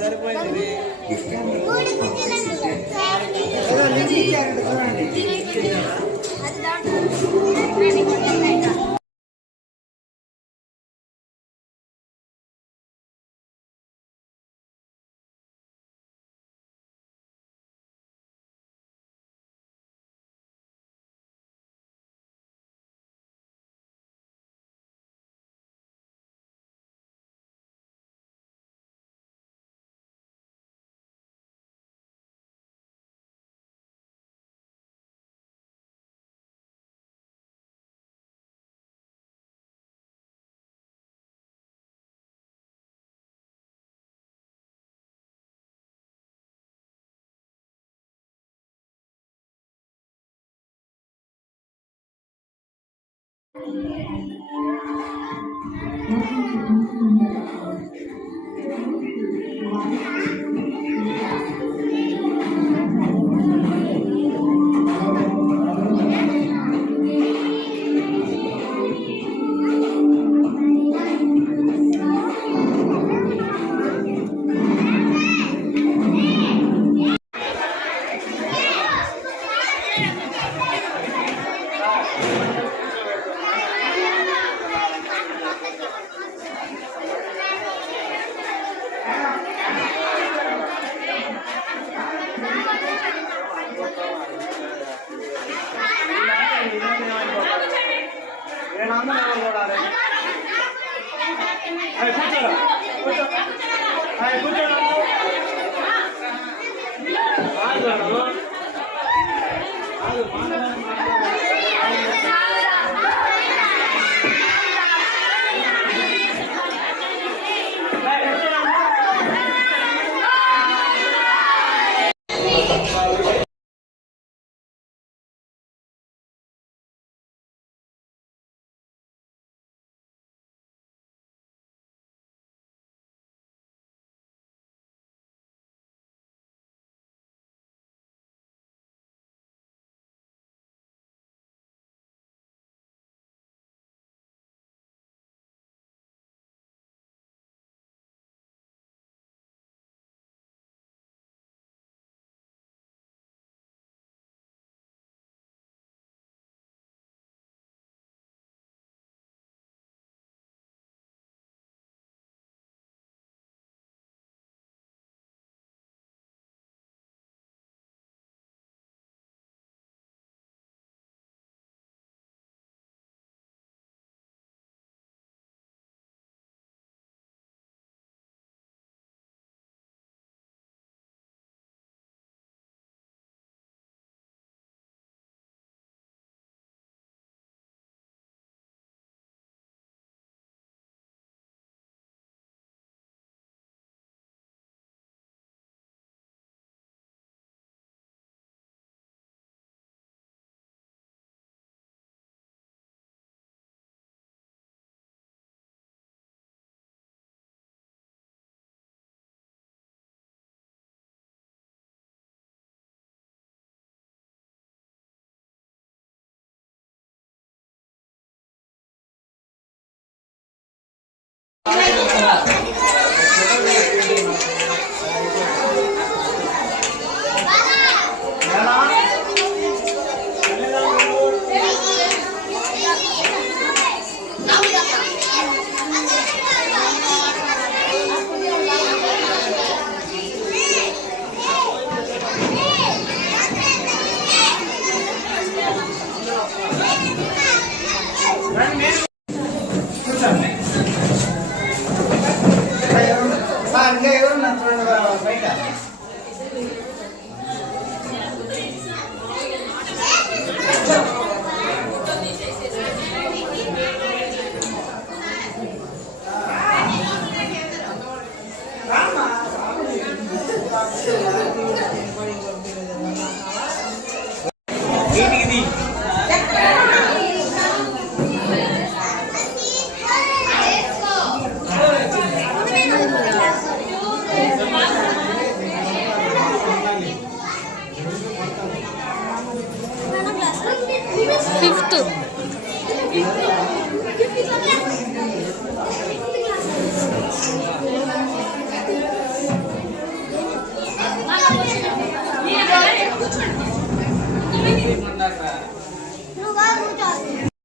సరిపోయింది. ఫిఫ్త్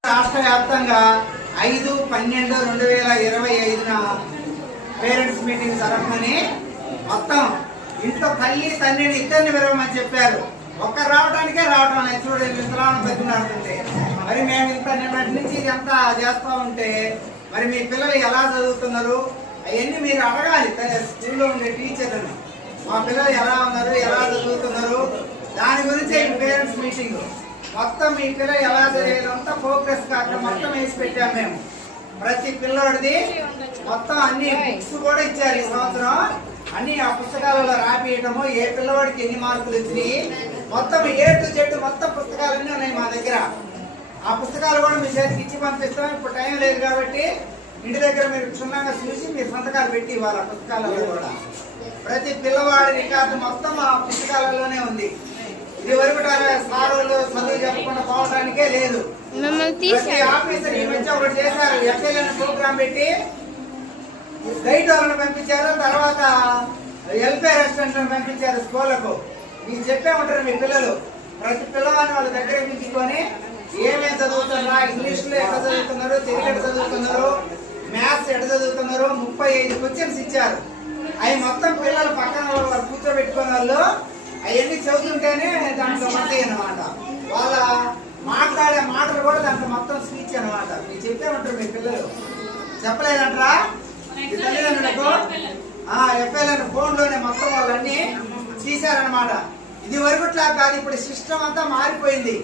రాష్ట్ర వ్యాప్తంగా 5/12/2025 పేరెంట్స్ మీటింగ్ జరగమని మొత్తం ఇంట్లో తల్లి తండ్రిని ఇద్దరిని విరవమని చెప్పారు. ఒక్కరు రావడానికే రావడం లేదు. చూడండి ఇంతలా పెట్టుకుంటుంటే మరి మేము ఇంత నిన్నటి నుంచి ఇదంతా చేస్తూ ఉంటే మరి మీ పిల్లలు ఎలా చదువుతున్నారు అవన్నీ మీరు అడగాలి స్కూల్లో ఉండే టీచర్లను. మా పిల్లలు ఎలా ఉన్నారు, ఎలా చదువుతున్నారు, దాని గురించే పేరెంట్స్ మీటింగ్. మొత్తం మీ పిల్లలు ఎలా చదివేదంతా ప్రోగ్రెస్ కార్డు మొత్తం వేసి పెట్టాము మేము. ప్రతి పిల్లోడిది మొత్తం అన్ని బుక్స్ కూడా ఇచ్చారు. ఈ సంవత్సరం అన్ని ఆ పుస్తకాలలో రాపియటము, ఏ పిల్లవాడికి ఎన్ని మార్కులు వచ్చినాయి మొత్తం A to Z మొత్తం పుస్తకాలన్నీ ఉన్నాయి మా దగ్గర. ఆ పుస్తకాలు కూడా మీ చేతికి ఇచ్చి పంపిస్తాం. ఇప్పుడు టైం లేదు కాబట్టి ఇంటి దగ్గర మీరు క్షుణ్ణంగా చూసి మీరు సంతకాలు పెట్టి ఇవ్వాలి. ఆ పుస్తకాలలో కూడా ప్రతి పిల్లవాడి రికార్డు మొత్తం ఆ పుస్తకాలలోనే ఉంది. ఇది వరకు సారులు చదువు చెప్పకుండా పోవడానికే లేదు. ప్రతి ఆఫీసర్ ఈ మధ్య ఒకటి చేశారు. ఎస్ఐలను ప్రోగ్రామ్ పెట్టి గైడ్ వాళ్ళని పంపించారు. తర్వాత వెల్ఫేర్ అసిస్టెంట్లను పంపించారు స్కూళ్లకు. మీకు చెప్పే ఉంటారు మీ పిల్లలు. ప్రతి పిల్లవాడిని వాళ్ళ దగ్గర పిలుచుకొని ఏమేమి చదువుతున్నా, ఇంగ్లీష్ లో ఎట్లా చదువుతున్నారు, తెలుగు ఎట్లా చదువుతున్నారు, మ్యాథ్స్ ఎట్లా చదువుతున్నారు, 35 క్వశ్చన్స్ ఇచ్చారు. అవి మొత్తం పిల్లలు పక్కన వాళ్ళు కూర్చోబెట్టుకున్న వాళ్ళు అవన్నీ చదువుతుంటేనే దాంట్లో మతాయి అన్నమాట. వాళ్ళ మాట్లాడే మాటలు కూడా దాంట్లో మొత్తం స్పీచ్ అన్నమాట. మీకు చెప్పే ఉంటారు మీ పిల్లలు. చెప్పలేదంటారా తల్లిదండ్రులకు? ఎఫ్ఐలను ఫోన్ లోనే మొత్తం వాళ్ళన్నీ తీశారనమాట. ఇది వరకుట్లా కాదు, ఇప్పుడు సిస్టమ్ అంతా మారిపోయింది.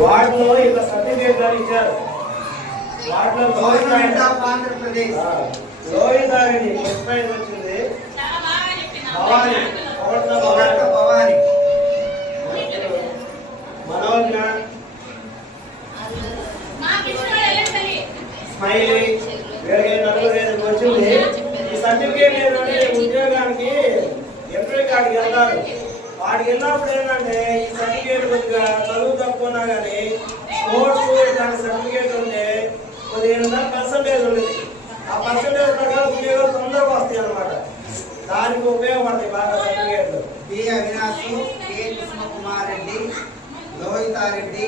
వాటిలో ఇలా సర్టిఫికేట్ ఇచ్చారు. వాటిలో గవర్నమెంట్ ఆఫ్ ఆంధ్రప్రదేశ్ లోహితారిని ఫస్ట్ ప్రైజ్ వచ్చింది. భవాని మనోజ్ స్మైలీ వీళ్ళకి 45 వచ్చింది. ఈ సర్టిఫికేట్ ఏంటంటే ఉద్యోగానికి ఎంట్రీ కార్డుకి వెళ్తారు. వాడికి వెళ్ళినప్పుడు ఏంటంటే ఈ కొద్దిగా చదువు తక్కువ ఉన్నా కానీ స్పోర్ట్స్ ఇట్లాంటి సర్టిఫికేట్ ఉంటే కొద్దిగా పర్సంటేజ్ ఉండేది. ఆ పర్సంటేజ్ ప్రకారం ఉద్యోగాలు తొందరగా వస్తాయి అన్నమాట. దానికి ఉపయోగపడతాయి బాగా సర్టిఫికేట్లు. బి అవినాష్, కె కృష్ణకుమార్ రెడ్డి, లోహితారెడ్డి,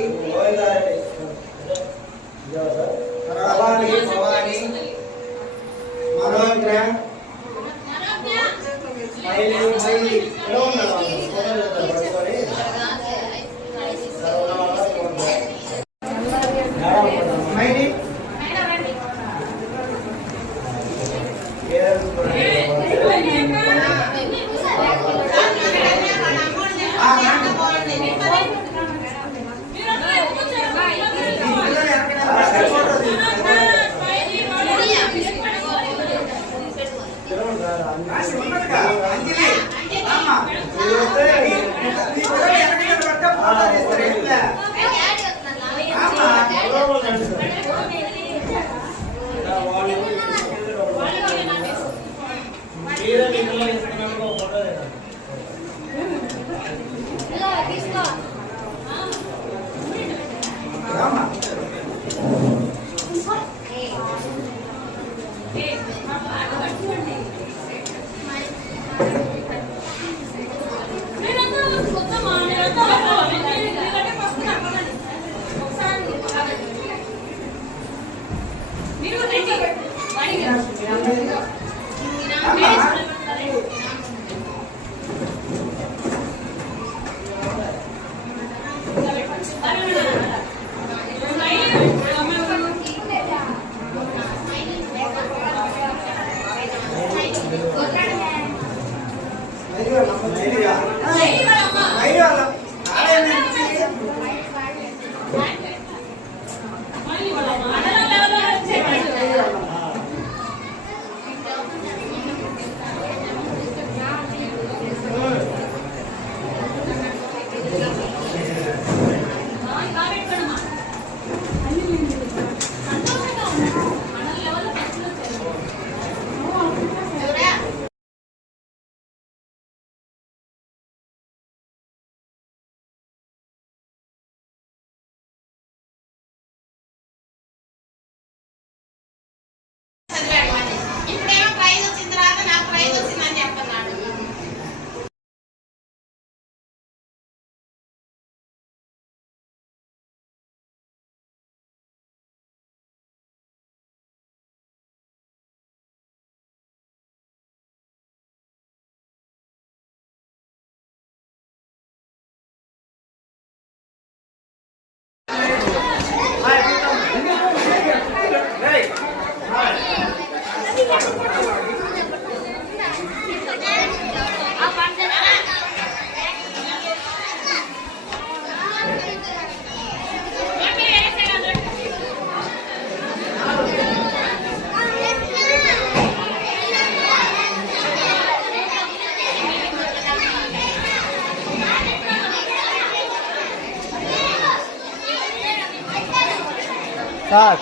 భవాని, మనోజ్ఞ,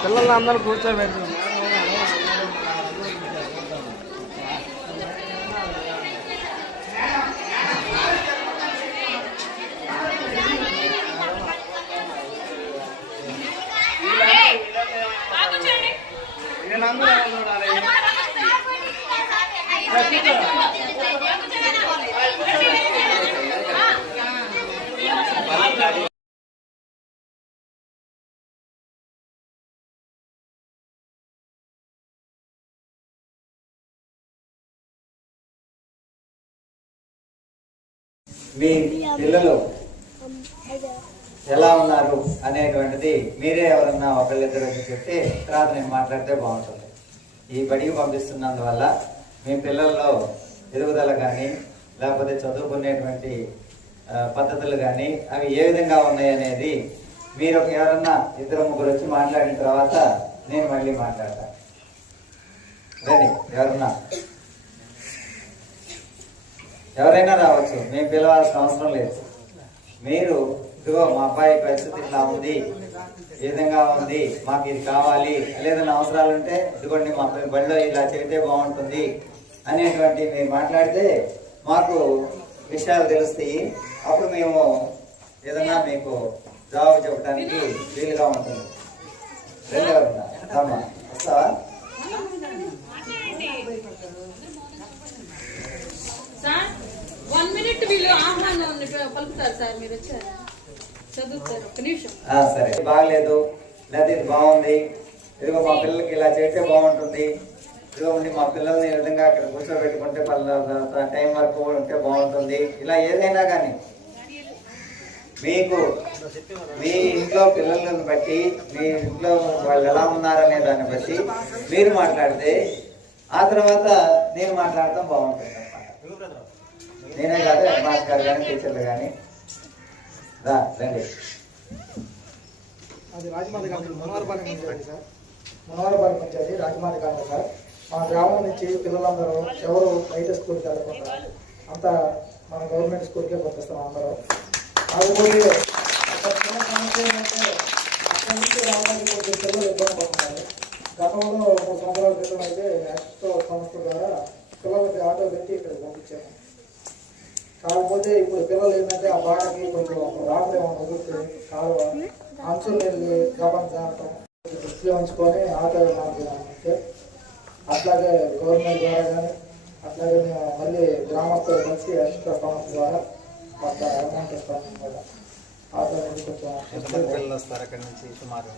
పిల్లల్ని అందరూ కూర్చోబెట్టు. మీ పిల్లలు ఎలా ఉన్నారు అనేటువంటిది మీరే ఎవరన్నా ఒకళ్ళిద్దరు చెప్తే తర్వాత నేను మాట్లాడితే బాగుంటుంది. ఈ బడికి పంపిస్తున్నందువల్ల మీ పిల్లల్లో ఎదుగుదల కానీ లేకపోతే చదువుకునేటువంటి పద్ధతులు కానీ అవి ఏ విధంగా ఉన్నాయి అనేది మీరు ఎవరన్నా ఇద్దరు ముగ్గురు వచ్చి మాట్లాడిన తర్వాత నేను మళ్ళీ మాట్లాడతాను. రండి, ఎవరైనా రావచ్చు, మేము పిలవాల్సిన అవసరం లేదు. మీరు ఇదిగో మా అబ్బాయి పరిస్థితి ఇట్లా ఉంది, ఈ విధంగా ఉంది, మాకు ఇది కావాలి, లేదన్న అవసరాలు ఉంటే ఇదిగోండి మా బడిలో ఇలా చెబితే బాగుంటుంది అనేటువంటి మీరు మాట్లాడితే మాకు విషయాలు తెలుస్తాయి. అప్పుడు మేము ఏదన్నా మీకు జవాబు చెప్పడానికి వీలుగా ఉంటుంది. రెండు ఎవరన్నా అమ్మా వస్తావా? సార్ 1 మినిట్ వీళ్ళు ఆహ్వానం పలుకుతారు సార్, మీరు వచ్చారు చదువుతారు, ఒక్క నిమిషం. సరే, బాగలేదు లేదా ఇది బాగుంది, ఇదిగో మా పిల్లలకి ఇలా చేస్తే బాగుంటుంది, ఇదిగో మా పిల్లల్ని ఈ విధంగా అక్కడ కూర్చోబెట్టుకుంటే టైం వరకు ఉంటే బాగుంటుంది, ఇలా ఏదైనా కానీ మీకు మీ ఇంట్లో పిల్లలను బట్టి మీ ఇంట్లో వాళ్ళు ఎలా ఉన్నారనే దాన్ని బట్టి మీరు మాట్లాడితే ఆ తర్వాత నేను మాట్లాడటం బాగుంటుంది అన్నమాట. నేనే కాదు హెడ్ మాస్టర్ కానీ టీచర్లు కానీ రండి. అది Rajamata colony Manoharapalem panchayat sir. Manoharapalem panchayat Rajamata colony sir. మా గ్రామం నుంచి పిల్లలందరూ ఎవరు బయట స్కూల్కి వెళ్ళకుండా అంతా మన గవర్నమెంట్ స్కూల్కే పంపిస్తాం అందరూ. కాకపోతే అక్కడ చిన్న సమస్య ఏంటంటే అక్కడి నుంచి రావడానికి కొంచెం పిల్లలు ఇబ్బంది పడుతున్నారు. గతంలో 3 సంవత్సరాల క్రితం అయితే నెక్స్ట్ సంస్థ ద్వారా పిల్లలకి ఆటో పెట్టి ఇక్కడికి పంపించాము. కాకపోతే ఇప్పుడు పిల్లలు ఏంటంటే ఆ బాటకి కొంచెం రాత్రి వదులుతుంది కాలువ అంచులు వెళ్ళి గబన్ జానటం దృష్టిలో ఉంచుకొని ఆటో మార్చాలంటే అట్లాగే గవర్నమెంట్ ద్వారా కానీ అట్లాగే మేము మళ్ళీ గ్రామస్తులు కలిసి ఎక్స్ట్రా ఫండ్స్ ద్వారా కొంత అమౌంట్ ఇస్తాం అనమాట. ఆటో నుంచి కొంచెం పిల్లలు వస్తారు అక్కడి నుంచి సుమారు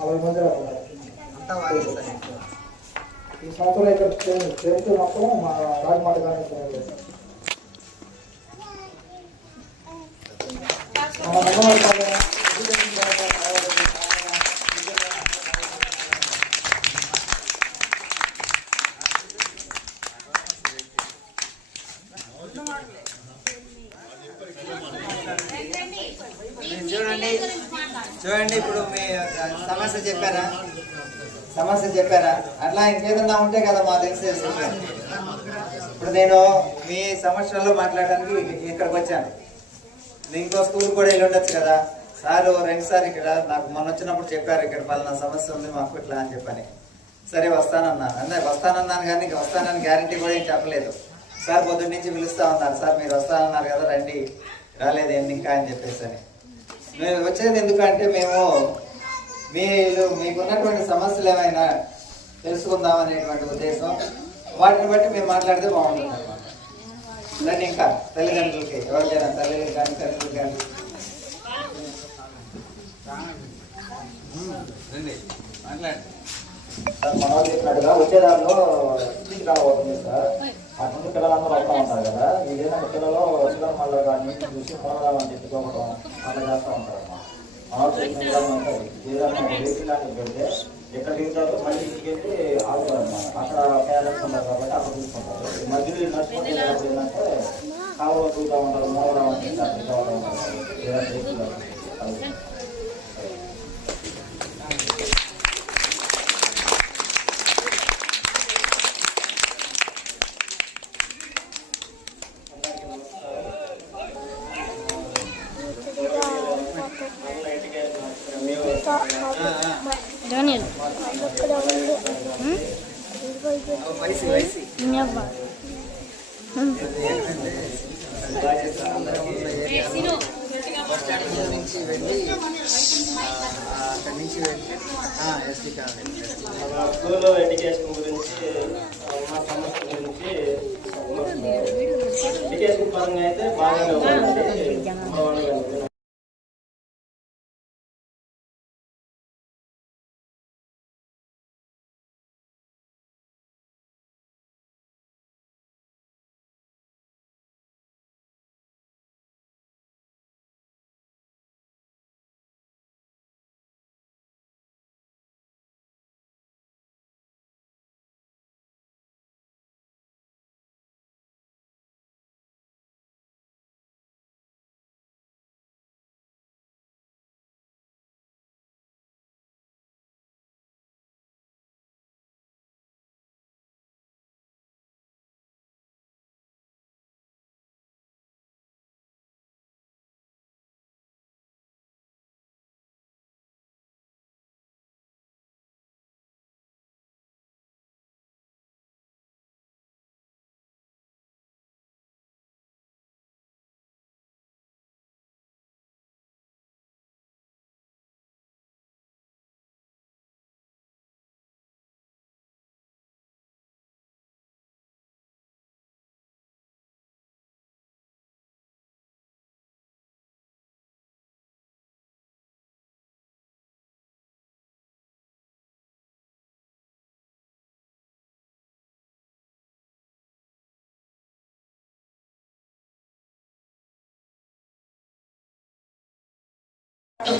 40 మంది రావాలి. ఈ సంవత్సరం ఇక్కడ చేస్తూ మొత్తం మా రాజమాత కానీ చూడండి ఇప్పుడు మీ సమస్య చెప్పారా అట్లా ఇంకేదన్నా ఉంటే కదా మా తెలిసేది. ఇప్పుడు నేను మీ సమస్యల్లో మాట్లాడడానికి ఇక్కడికి వచ్చాను. ఇంకో స్కూల్ కూడా వెళ్ళి ఉండొచ్చు కదా సార్. రండి సార్, ఇక్కడ నాకు మొన్న వచ్చినప్పుడు చెప్పారు ఇక్కడ పలానా సమస్య ఉంది మాకు ఇట్లా అని చెప్పని. సరే వస్తానన్నాను కానీ వస్తానని గ్యారంటీ కూడా ఏం చెప్పలేదు. సార్ పొద్దున్న నుంచి పిలుస్తా ఉన్నారు, సార్ మీరు వస్తానన్నారు కదా రండి, రాలేదు ఏంటి ఇంకా అని చెప్పేసి అని. మేము వచ్చేది ఎందుకంటే మేము మీకున్నటువంటి సమస్యలు ఏమైనా తెలుసుకుందాం అనేటువంటి ఉద్దేశం. వాటిని బట్టి మేము మాట్లాడితే బాగుంటుంది అన్నమాట. రండి, ఇంకా తల్లిదండ్రులకి ఎవరికైనా తల్లిదండ్రులు కానీ తండ్రులు కానీ రండి మాట్లాడండి. సార్ మనోజ్ చెప్పినట్టుగా వచ్చేదారిలో ఇంటికి రాబోతుంది సార్. అటువంటి పిల్లలందరూ వస్తూ ఉంటారు కదా, ఏదైనా పిల్లలు వచ్చిన మళ్ళీ కానీ చూసి పోదామని చెప్పుకోవడం అట్లా చేస్తూ ఉంటారు. మనోజ్ చెప్పిన విధానం ఉంటుంది. ఏదైనా వెహికల్ పెడితే ఎక్కడ దిగుతారో మళ్ళీ ఇంటికి వెళ్ళి ఆగుతారు అన్నమాట. అక్కడ పేరెంట్స్ ఉంటారు కాబట్టి అక్కడ చూసుకుంటారు. మధ్యలో నడుచుకుంటే ఏంటంటే కాలువ చూస్తూ ఉంటారు, మోగడం అంటే ఉంటారు ఏదైనా వెహికల్ Daniel. Never. స్కూల్లో ఎడ్యుకేషన్ గురించి ఉన్న సమస్య గురించి ఎడ్యుకేషన్ పరంగా అయితే బాగానే ఉంది.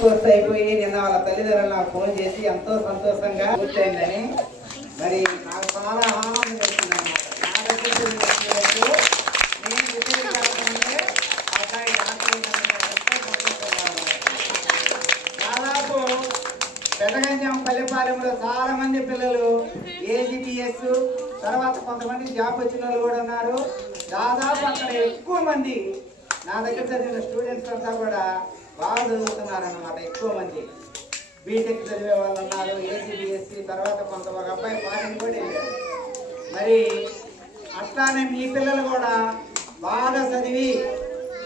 కోర్స్ అయిపోయి నిన్న వాళ్ళ తల్లిదండ్రులు నాకు ఫోన్ చేసి ఎంతో సంతోషంగా పూర్తయిందని మరి నాకు చాలా ఆనందం వేస్తుంది అన్నమాట. నా దగ్గర నుంచి వచ్చేటప్పుడు నేను విజయ్ కాకముందే అబ్బాయి డాక్టర్ అయినందుకు ఎంతో సంతోషంగా ఉన్నాను. దాదాపు పెదగంజం పల్లెపాలెంలో చాలా మంది పిల్లలు ఏజీటీఎస్ తర్వాత కొంతమంది జాబ్ వచ్చిన వాళ్ళు కూడా ఉన్నారు. దాదాపు అక్కడ ఎక్కువ మంది నా దగ్గర చదివిన స్టూడెంట్స్ అంతా కూడా బాగా చదువుతున్నారు అన్నమాట. ఎక్కువ మంది బీటెక్ చదివే వాళ్ళు ఉన్నారు, ఏజీబీఎస్సీ, తర్వాత కొంత ఒక అబ్బాయి ఫారెన్ కూడా వెళ్ళారు. మరి అట్లానే మీ పిల్లలు కూడా బాగా చదివి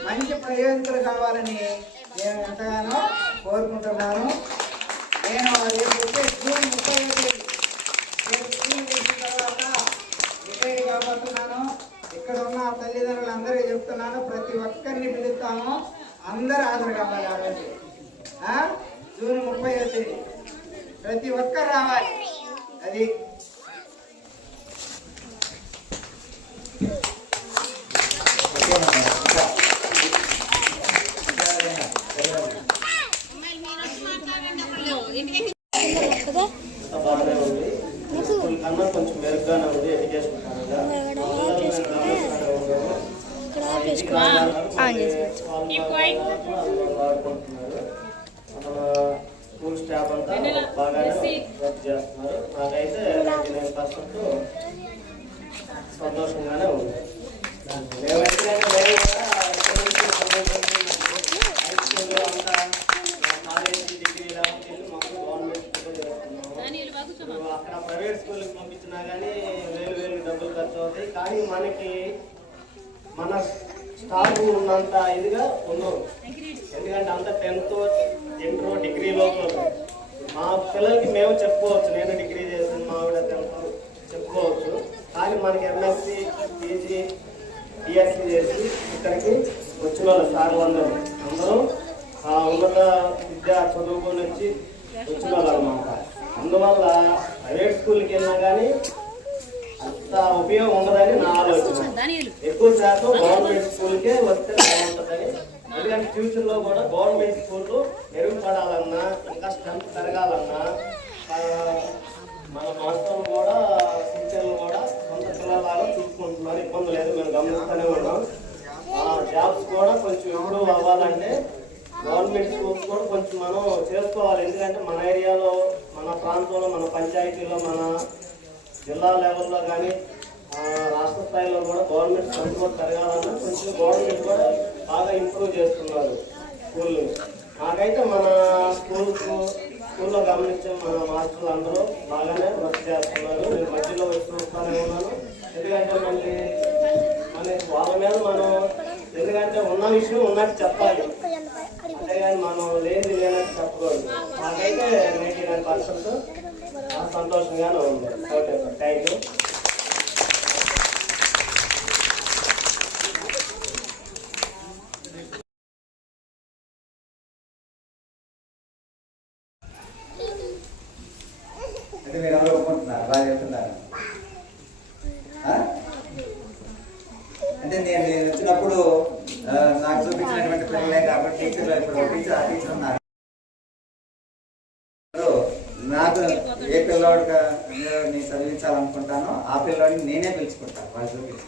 మంచి ప్రయోజకులు కావాలని నేను ఎంతగానో కోరుకుంటున్నాను. నేను రేపు వచ్చే జూన్ 31 నేను స్కూల్ చేసిన తర్వాత రిటైర్ కాబోతున్నాను. ఇక్కడ ఉన్న తల్లిదండ్రులందరికీ చెప్తున్నాను, ప్రతి ఒక్కరిని పిలుస్తాము, అందరూ హాజరు కావాలి. ఆ రోజు జూన్ 31 ప్రతి ఒక్కరు రావాలి. అది బాగానే ఉంది. స్కూల్ కన్నా కొంచెం మెరుగ్గానే ఉంది ఎడ్యుకేషన్ పరంగా. స్కూల్ స్టాఫ్ అంతా బాగానే వర్క్ చేస్తున్నారు. నాకైతే 99% సంతోషంగానే ఉంది. మేమైతే హై స్కూల్లో అంతా కాలేజీ డిగ్రీ లెవెల్కి వెళ్ళి మాకు గవర్నమెంట్ స్కూల్ చేస్తున్నాము. అక్కడ ప్రైవేట్ స్కూల్కి పంపించినా కానీ వేలు డబ్బులు ఖర్చు అవుతాయి. కానీ మనకి మన స్టాఫ్ ఉన్నంత ఇదిగా ఉండవు. ఎందుకంటే అంత 10th, ఇంటర్, డిగ్రీ లోపల మా పిల్లలకి మేము చెప్పుకోవచ్చు, నేను డిగ్రీ చేసాను, మా ఆవిడ 10th చెప్పుకోవచ్చు. కానీ మనకి ఎంఎస్సి, పీజీ, బిఎస్సి చేసి ఇక్కడికి వచ్చిన వాళ్ళు సార్లు అందరూ ఉన్నత విద్య చదువుకొని వచ్చిన వాళ్ళు అన్నమాట. అందువల్ల ప్రైవేట్ స్కూల్కి వెళ్ళినా కానీ అంత ఉపయోగం ఉండదని నా ఆలోచన. ఎక్కువ శాతం గవర్నమెంట్ స్కూల్కే వస్తే బాగుంటుందని. ఎందుకంటే ఫ్యూచర్ లో కూడా గవర్నమెంట్ స్కూళ్ళు మెరుగుపడాలన్నా, ఇంకా స్ట్రెంత్ పెరగాలన్నా మన మాస్టర్లు కూడా టీచర్లు కూడా కొంత పిల్లలాగా చూసుకుంటున్నారు. ఇబ్బంది లేదు, మేము గమనిస్తూనే ఉన్నాం. జాబ్స్ కూడా కొంచెం ఇంప్రూవ్ అవ్వాలంటే గవర్నమెంట్ స్కూల్స్ కూడా కొంచెం మనం చేసుకోవాలి. ఎందుకంటే మన ఏరియాలో, మన ప్రాంతంలో, మన పంచాయతీలో, మన జిల్లా లెవెల్లో కానీ రాష్ట్ర స్థాయిలో కూడా గవర్నమెంట్ స్కూల్ పెరగాలన్నా కొంచెం గవర్నమెంట్ కూడా బాగా ఇంప్రూవ్ చేస్తున్నారు స్కూళ్ళు. నాకైతే మన స్కూల్లో గమనించే మన మాస్టర్లు అందరూ బాగానే వర్క్ చేస్తున్నారు. నేను మధ్యలో వస్తూనే ఉన్నాను. ఎందుకంటే మన వాళ్ళ మీద మనం ఎందుకంటే ఉన్న విషయం ఉన్నట్టు చెప్పాలి, అంతేగాని మనం లేనిది లేనట్టు చెప్పకూడదు. నాకైతే 99% సంతోషంగానే ఉంది. Okay sir, thank you. అంటే మీరు ఎవరు ఒప్పుకుంటున్నారు? బాగా చెప్తున్నారు. అంటే నేను వచ్చినప్పుడు నాకు చూపించినటువంటి పిల్లలే కాబట్టి టీచర్లు ఇప్పుడు టీచర్ ఆ టీచర్ ఉన్నారు. నాకు ఏ పిల్లవాడిని చదివించాలనుకుంటానో ఆ పిల్లవాడిని నేనే పిలుచుకుంటాను. వాళ్ళు చూపించి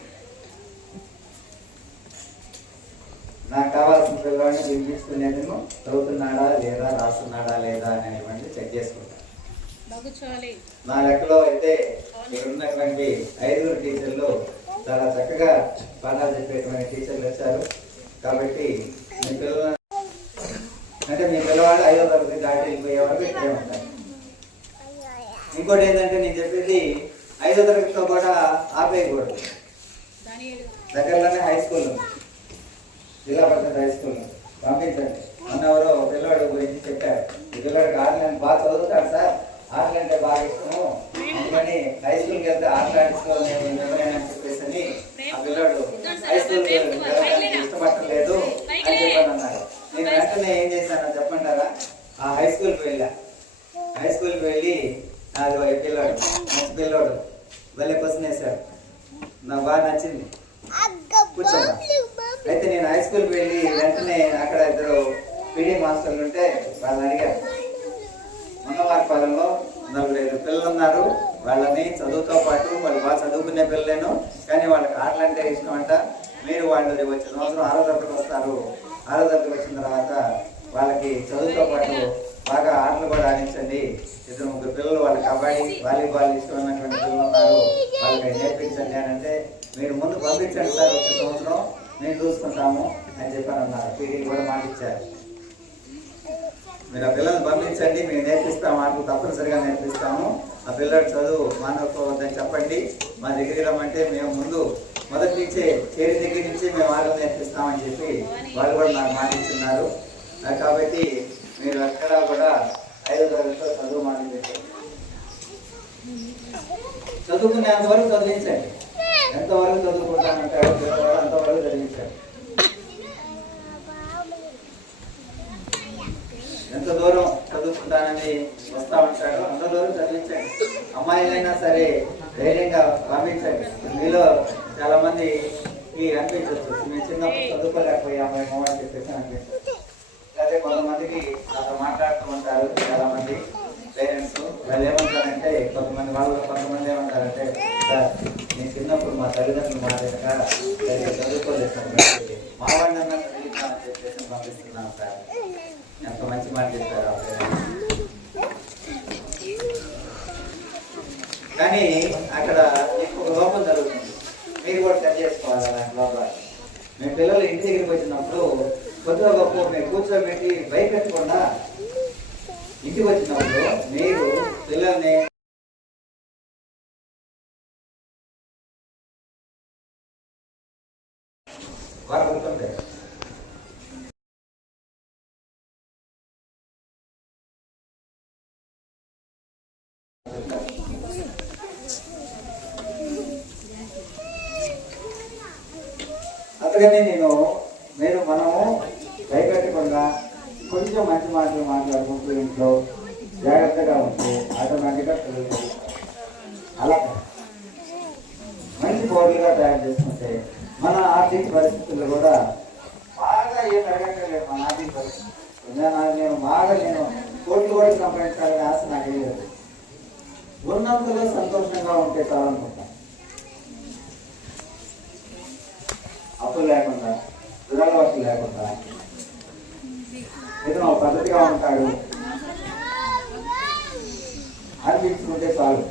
నాకు కావాల్సిన పిల్లవాడిని పిలిపించుకునేది చదువుతున్నాడా లేదా, రాస్తున్నాడా లేదా అనేటువంటి చెక్ చేసుకుంటాను. నా లెక్కలో అయితే ఇక్కడ ఉన్నటువంటి 5 టీచర్లు చాలా చక్కగా పాఠాలు చెప్పేటువంటి టీచర్లు వచ్చారు. కాబట్టి మీ పిల్లలు అంటే మీ పిల్లవాళ్ళు 5వ తరగతి దాటి వెళ్ళిపోయే వరకు ఇక్కడే ఉంటారు. ఇంకోటి ఏంటంటే నేను చెప్పేది 5వ తరగతితో కూడా ఆపేయకూడదు. దగ్గరలోనే హై స్కూల్ ఉంది, జిల్లా పరిషత్ హై స్కూల్ పంపించండి. అన్నవరో పిల్లవాడి గురించి చెప్పారు. ఈ పిల్లవాడికి ఆటలు బాగా చదువుతాడు సార్, ఆటలు అంటే బాగా ఇష్టము, అందుకని హై స్కూల్కి వెళ్తే ఆటలాడించుకోవాలని చెప్పేసి అని ఆ పిల్లవాడు హై స్కూల్ ఇష్టపడలేదు అని చెప్పాను అన్నారు. నేను వెంటనే ఏం చేశానో చెప్పంటారా? ఆ హై స్కూల్కి వెళ్ళి నాకు పిల్లాడు మంచి పిల్లోడు భలే క్వశ్చన్ వేశాడు, నాకు బాగా నచ్చింది, కూర్చోమ్మా. అయితే నేను హై స్కూల్కి వెళ్ళి వెంటనే అక్కడ 2 పీడీ మాస్టర్లు ఉంటే వాళ్ళని అడిగారు. మంగళవారిపాలెంలో 45 పిల్లలు ఉన్నారు. వాళ్ళని చదువుతో పాటు వాళ్ళు బాగా చదువుకునే పిల్లలేను, కానీ వాళ్ళకి ఆటలు అంటే ఇష్టం అంట. మీరు వాళ్ళు వచ్చిన సంవత్సరం 6వ తరగతికి వస్తారు. 6వ తరగతికి వచ్చిన తర్వాత వాళ్ళకి చదువుతో పాటు బాగా ఆటలు కూడా ఆడించండి. 2-3 పిల్లలు వాళ్ళకి కబడ్డీ వాలీబాల్ ఇష్టం ఉన్నటువంటి పిల్లలు ఉన్నారు, వాళ్ళకి నేర్పించండి అని అంటే, మీరు ముందు పంపించండి సార్, వచ్చే సంవత్సరం మేము చూసుకుంటాము అని చెప్పారన్నారు. పీడీ కూడా మాటిచ్చారు. మీరు ఆ పిల్లల్ని పంపించండి, మేము నేర్పిస్తాము, ఆటలు తప్పనిసరిగా నేర్పిస్తాము. ఆ పిల్లడు చదువు మానుకోవద్దని చెప్పండి, మా దగ్గరికి రమ్మంటే మేము ముందు మొదటి నుంచే చేరి దగ్గర నుంచి మేము ఆటలు నేర్పిస్తామని చెప్పి వాళ్ళు కూడా నాకు మాటిస్తున్నారు. కాబట్టి మీరు ఎక్కడా కూడా 5వ తరగతిలో చదువు మానిపించండి. చదువుకునేంత వరకు చదివించండి. ఎంతవరకు చదువుకుంటానంటాడు అంతవరకు చదివించండి. ఎంత దూరం చదువుకుంటానని వస్తా ఉంటాడో అంత దూరం చదివించండి. అమ్మాయిలైనా సరే ధైర్యంగా పంపించండి. మీలో చాలా మంది అనిపించవచ్చు, మేము చిన్నప్పుడు చదువుకోలేకపోయాము అని చెప్పేసి అనిపించవచ్చు. అదే కొంతమందికి అలా మాట్లాడుతూ ఉంటారు చాలా మంది పేరెంట్స్. వాళ్ళు ఏమంటారంటే, కొంతమంది ఏమంటారంటే, సార్ నేను చిన్నప్పుడు మా తల్లిదండ్రులు మాట్లాడక చదువుకోలేదు సార్, మా వాడిని అన్నా చదువుతానని చెప్పేసి పంపిస్తున్నాను సార్. ఎంత మంచి మాట చెప్పారు. కానీ అక్కడ మీకు లోపం జరుగుతుంది, మీరు కూడా సెట్ చేసుకోవాలి. అలాంటి లోపాలు మీ పిల్లలు ఇంటి దగ్గరికి వచ్చినప్పుడు కొద్దిగా గొప్ప మీరు కూర్చోబెట్టి భయపెట్టకుండా ఇంటికి వచ్చినప్పుడు మీరు పిల్లల్ని వారు అవుతుంటారు. అందుకని మనము భయపెట్టకుండా కొంచెం మంచి మాటలు మాట్లాడుకుంటూ ఇంట్లో జాగ్రత్తగా ఉంటూ ఆటోమేటిక్గా పిల్లలు అలా మంచి పౌరులుగా తయారు చేసుకుంటే మన ఆర్థిక పరిస్థితులు కూడా బాగా ఏం అడగట్లేదు. మన ఆర్థిక పరిస్థితి నేను కోట్లు కూడా సంపాదించాలని ఆశ నాకు లేదు. ఉన్నంతలో సంతోషంగా ఉంటే చాలనుకుంటాను. అప్పులు లేకుండా, దురలవాట్లు లేకుండా, ఏదైనా పద్ధతిగా ఉంటాడు అనిపించుకుంటే చాలు.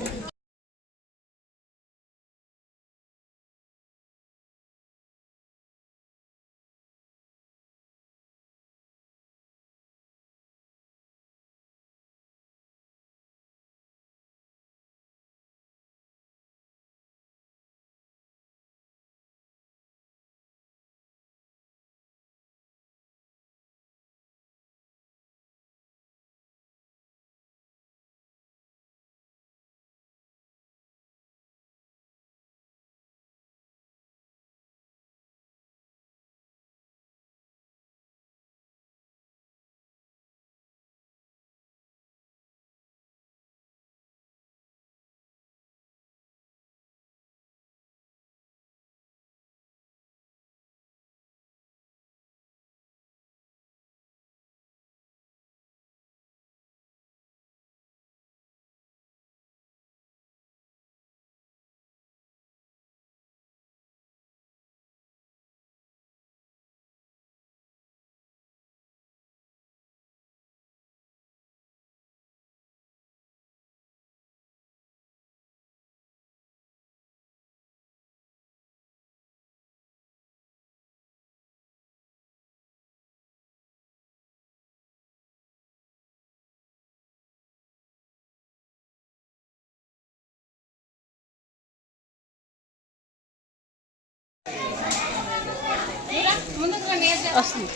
వస్తుంది.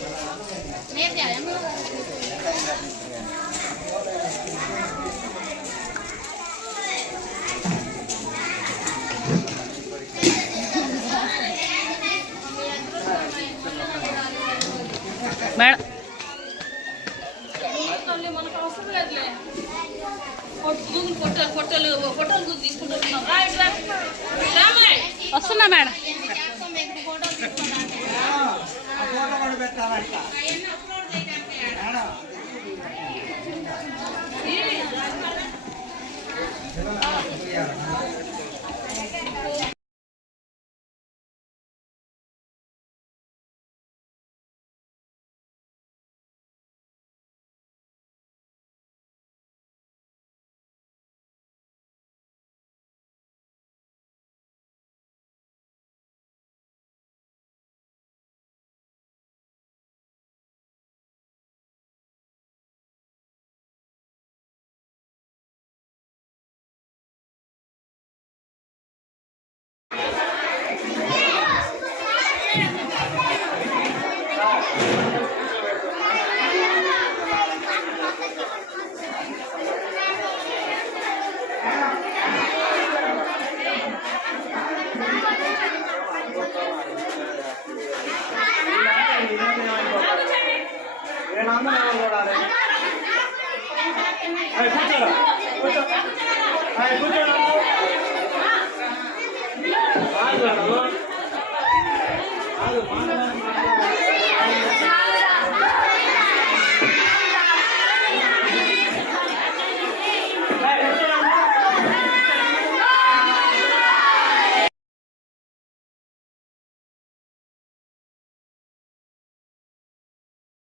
మేడం మనకు అవసరం లేదులే. ఫోటోలు తీసుకుంటున్నాం. వస్తున్నా మేడం. ఫోటో కూడా పెట్టాలంట. కూర్చోరా కూర్చో కూర్చో